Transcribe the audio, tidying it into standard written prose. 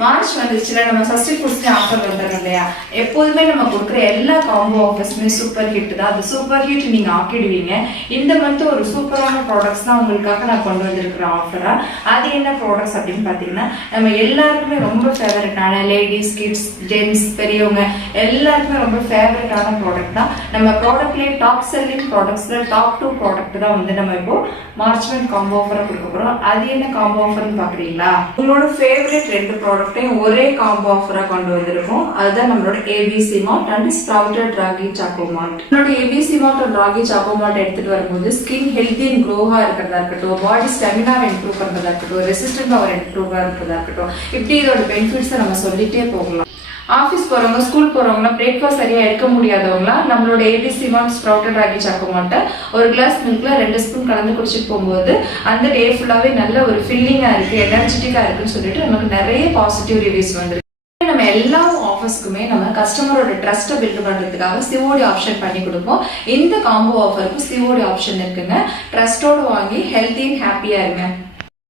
March வந்துச்சுல, நம்ம சஷ்டி பூர்த்தி ஆஃபர் வந்துடும் இல்லையா? எப்போதுமே நம்ம கொடுக்குற எல்லா காம்போ ஆஃபர்ஸுமே சூப்பர் ஹிட் தான். அது சூப்பர் ஹிட் நீங்க ஆக்கிடுவீங்க. இந்த மந்த் ஒரு சூப்பரான ப்ராடக்ட்ஸ் தான் உங்களுக்காக நான் கொண்டு வந்திருக்கிற ஆஃபரா. அது என்ன ப்ராடக்ட்ஸ் அப்படின்னு பார்த்தீங்கன்னா, நம்ம எல்லாருக்குமே ரொம்ப ஃபேவரட்டான லேடிஸ், கிட்ஸ், ஜென்ட்ஸ், பெரியவங்க எல்லாருக்குமே ரொம்ப ஃபேவரட்டான ப்ராடக்ட் தான். நம்ம ப்ராடக்ட்லேயே டாப் செல்லிங் ப்ராடக்ட்ஸ்ல டாப் 2 ப்ராடக்ட் தான் வந்து நம்ம இப்போ மார்ச் மந்த் காம்போ ஆஃபராக கொடுக்க போகிறோம். அது என்ன காம்போ ஆஃபர்னு பார்க்குறீங்களா? உங்களோட ஃபேவரட் 2 ப்ராடக்ட் ஒரே காம்போ ஆஃபரா கொண்டு வந்திருக்கோம். அதுதான் நம்மளோட ABC malt and sprouted ragi choco malt. நம்மளோட ABC malt and ragi choco malt எடுத்துட்டு வரும்போது ஸ்கின் ஹெல்த்தி அண்ட் க்ளோவா இருக்கிறதா இருக்கட்டும், பாடி ஸ்டாமினாவை இம்ப்ரூவ் பண்றதா இருக்கட்டும், ரெசிஸ்டன்ட் பவர் இம்ப்ரூவா இருக்கிறதா இருக்கட்டும், இப்படி இதோட பெனிஃபிட்ஸை நம்ம சொல்லிட்டே போகலாம். ஆஃபீஸ் போறவங்க, ஸ்கூல் போறவங்க, பிரேக்ஃபாஸ்ட் சரியா எடுக்க முடியாதவங்களா நம்மளோட ABC malt sprouted ragi choco மால்ட்டை ஒரு கிளாஸ் மில்க்ல 2 ஸ்பூன் கலந்து குடிச்சிட்டு போகும்போது அந்த டே ஃபுல்லாவே நல்ல ஒரு ஃபில்லிங்கா இருக்கு, எனர்ஜெட்டிக்கா இருக்குன்னு சொல்லிட்டு நமக்கு நிறைய பாசிட்டிவ் ரிவ்யூஸ் வந்துருக்கு. நம்ம எல்லா ஆஃபர்ஸ்க்குமே நம்ம கஸ்டமரோட ட்ரஸ்ட்டை பில்ட் பண்றதுக்காக சிஓடி ஆப்ஷன் பண்ணி கொடுப்போம். இந்த காம்போ ஆஃபருக்கு சிஓடி ஆப்ஷன் இருக்குங்க. ட்ரஸ்டோட வாங்கி ஹெல்த்தி அண்ட் ஹாப்பியா இருங்க.